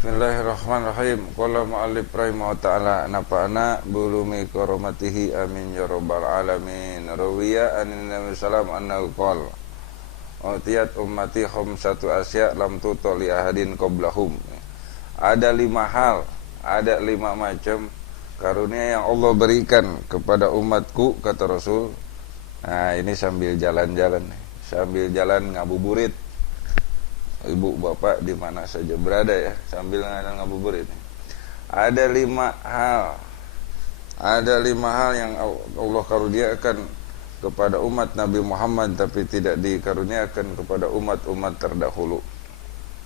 Bismillahirrahmanirrahim. Qala mu'allif rahimahullah ta'ala nafa'ana bulumi karamatihi amin ya rabbal alamin. Rawiya anin nabi sallam annahu qala utiyat ummati khamsatu asya lam tutul li ahadin qablahum. Ada 5 hal, ada 5 macam karunia yang Allah berikan kepada umatku, kata Rasul. Nah, ini sambil jalan-jalan, sambil jalan ngabuburit. Ibu bapak di mana saja berada ya, sambil ngabuburit. Ada 5 hal. Ada 5 hal yang Allah karuniakan kepada umat Nabi Muhammad tapi tidak dikaruniakan kepada umat-umat terdahulu.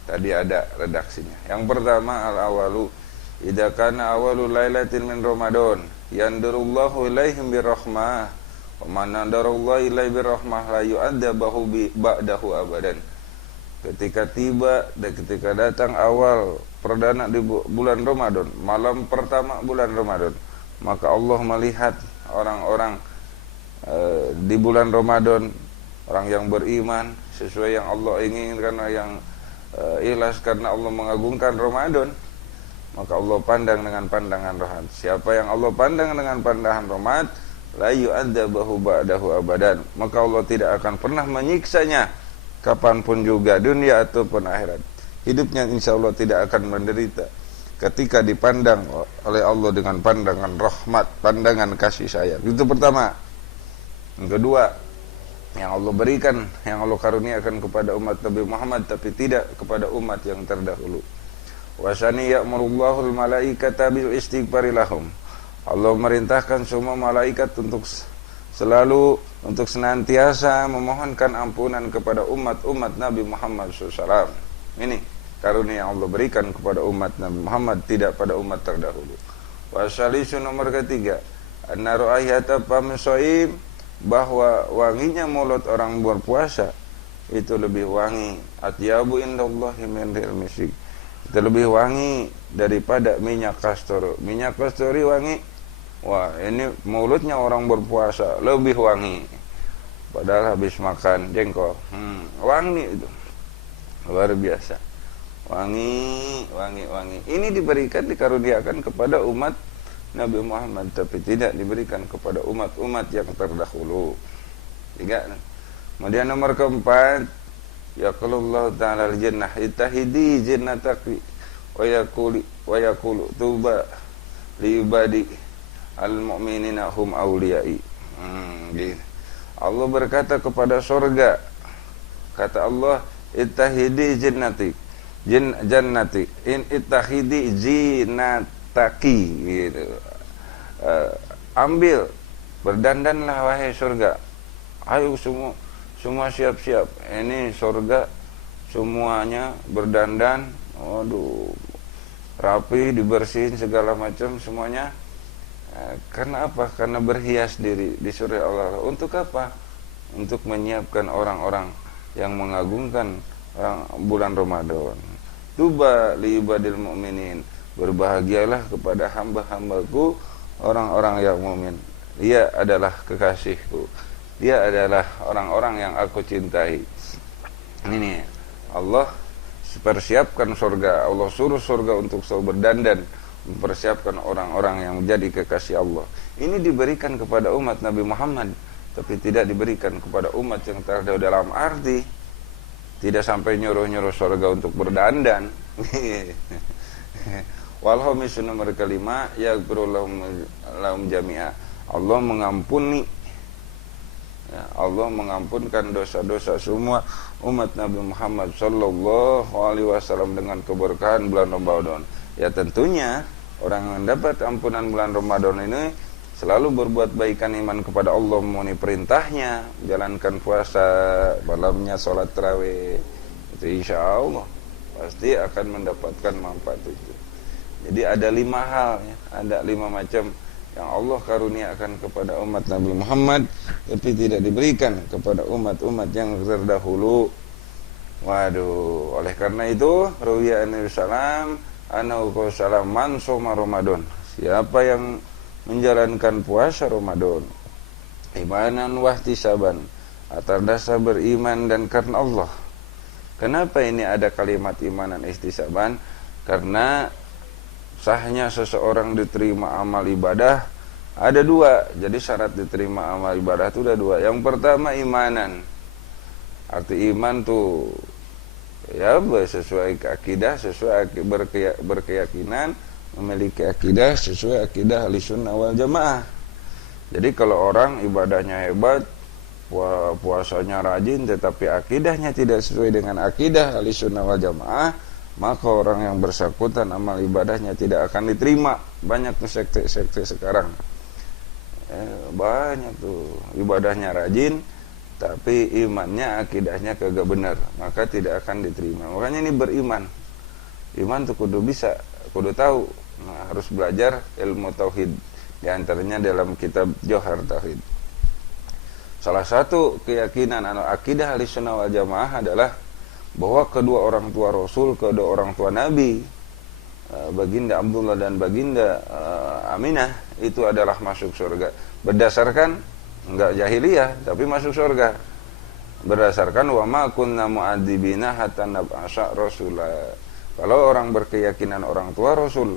Tadi ada redaksinya. Yang pertama, al-awalu idza kana awalu lailatin min Ramadan yandurullahu ilaihim birrahmah wa man nadarallahu ilaihi birrahmah la yu'adzabahu ba'dahu abadan. Ketika tiba dan ketika datang awal perdana di bulan Ramadan, malam pertama bulan Ramadan, maka Allah melihat orang-orang di bulan Ramadan, orang yang beriman sesuai yang Allah inginkan, yang ikhlas karena Allah mengagungkan Ramadan, maka Allah pandang dengan pandangan rahmat. Siapa yang Allah pandang dengan pandangan rahmat, la yu'adzabahu ba'dahu abadan, maka Allah tidak akan pernah menyiksanya kapanpun juga, dunia ataupun akhirat. Hidupnya insya Allah tidak akan menderita ketika dipandang oleh Allah dengan pandangan rahmat, pandangan kasih sayang. Itu pertama. Yang kedua, yang Allah berikan, yang Allah karuniakan kepada umat Nabi Muhammad tapi tidak kepada umat yang terdahulu. Wasani ya'murullahu al-malaikata bil istighfari lahum. Allah merintahkan semua malaikat untuk selalu, untuk senantiasa memohonkan ampunan kepada umat-umat Nabi Muhammad SAW. Ini karunia yang Allah berikan kepada umat Nabi Muhammad, tidak pada umat terdahulu. Wasalisu, nomor ketiga, anna ru'ayata pamsoim, bahwa wanginya mulut orang berpuasa itu lebih wangi, atyabu indallahi min rihil misk, itu lebih wangi daripada minyak kasturi. Minyak kasturi wangi, wah ini mulutnya orang berpuasa lebih wangi, padahal habis makan jengkol, wangi itu luar biasa, wangi. Ini diberikan, dikaruniakan kepada umat Nabi Muhammad tapi tidak diberikan kepada umat-umat yang terdahulu. 3. Kemudian nomor keempat, yaqulullahu ta'ala al-jannah itahidi jannataki wa yaqulu tuba liibadi al-mu'minina hum awliyai. Gitu. Allah berkata kepada surga, kata Allah, ittahidi jannati in ittahidi jinataki, gitu. Ambil, berdandanlah wahai surga. Ayo semua siap-siap. Ini surga semuanya berdandan, waduh, rapi, dibersihin segala macam semuanya. Karena apa? Karena berhias diri di surga Allah. Untuk apa? Untuk menyiapkan orang-orang yang mengagungkan bulan Ramadan. Tuba li ibadil mu'minin, berbahagialah kepada hamba-hambaku orang-orang yang mukmin. Dia adalah kekasihku, dia adalah orang-orang yang aku cintai. Ini Allah persiapkan surga, Allah suruh surga untuk selalu berdandan, mempersiapkan orang-orang yang menjadi kekasih Allah. Ini diberikan kepada umat Nabi Muhammad tapi tidak diberikan kepada umat yang terdahulu, dalam arti tidak sampai nyuruh-nyuruh surga untuk berdandan. Walhamis, nomor kelima, yaghfirullahu jami'a, Allah mengampuni, ya, Allah mengampunkan dosa-dosa semua umat Nabi Muhammad sallallahu alaihi wasallam dengan keberkahan bulan Ramadan. Ya tentunya orang yang mendapat ampunan bulan Ramadan ini selalu berbuat baikan, iman kepada Allah, memenuhi perintahnya, menjalankan puasa, malamnya sholat tarawih, itu insya Allah pasti akan mendapatkan manfaat itu. Jadi ada 5 hal ya, ada 5 macam yang Allah karuniakan kepada umat Nabi Muhammad tapi tidak diberikan kepada umat-umat yang terdahulu. Waduh, oleh karena itu ruwiya Nabi sallam annahu qala man shoma Ramadan, siapa yang menjalankan puasa Ramadan imanan wahtisaban, atas dasar beriman dan karena Allah. Kenapa ini ada kalimat iman dan ihtisaban? Karena sahnya seseorang diterima amal ibadah ada dua. Jadi syarat diterima amal ibadah itu ada dua. Yang pertama imanan. Arti iman tuh ya sesuai akidah, sesuai berkeyakinan, memiliki akidah sesuai akidah Ahlussunnah wal Jamaah. Jadi kalau orang ibadahnya hebat, puasanya rajin, tetapi akidahnya tidak sesuai dengan akidah Ahlussunnah wal Jamaah, maka orang yang bersangkutan amal ibadahnya tidak akan diterima. Banyak tuh sekte-sekte sekarang, banyak tuh ibadahnya rajin, tapi imannya, akidahnya kagak benar, maka tidak akan diterima. Makanya ini beriman. Iman tuh kudu bisa, kudu tahu. Nah, harus belajar ilmu tauhid. Di antaranya dalam kitab Johar Tauhid. Salah satu keyakinan atau akidah Ahlussunnah wal Jamaah adalah bahwa kedua orang tua Rasul, kedua orang tua Nabi, Baginda Abdullah dan Baginda Aminah, itu adalah masuk surga. Berdasarkan enggak jahiliyah, tapi masuk surga. Berdasarkan wa ma kunna mu'adzibina hatta nab'atsa rasula. Kalau orang berkeyakinan orang tua Rasul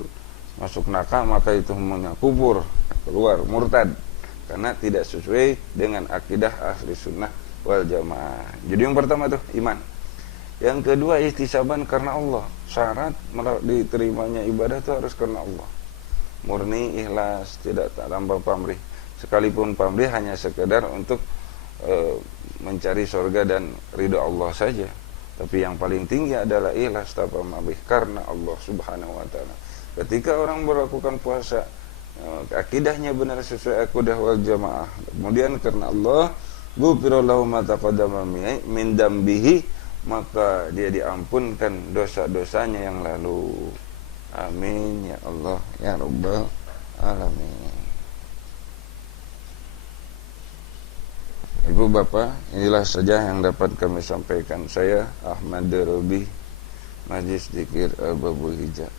masuk neraka, maka itu humanya kubur, keluar murtad, karena tidak sesuai dengan akidah Ahlussunnah wal Jamaah. Jadi yang pertama tuh iman. Yang kedua ihtisaban karena Allah. Syarat diterimanya ibadah itu harus karena Allah. Murni, ikhlas, tidak tanpa pamrih. Sekalipun pamrih hanya sekedar untuk mencari surga dan ridho Allah saja. Tapi yang paling tinggi adalah ikhlas tanpa pamrih karena Allah Subhanahu wa taala. Ketika orang melakukan puasa, akidahnya benar sesuai akidah wal Jamaah. Kemudian karena Allah, ghufira lahu ma taqaddama min dambihi, maka dia diampunkan dosa-dosanya yang lalu. Amin ya Allah ya Rabbal alamin. Ibu bapak, inilah saja yang dapat kami sampaikan. Saya Ahmad Robi, Majlis Dzikir Al-Babul Hijab.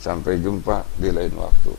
Sampai jumpa di lain waktu.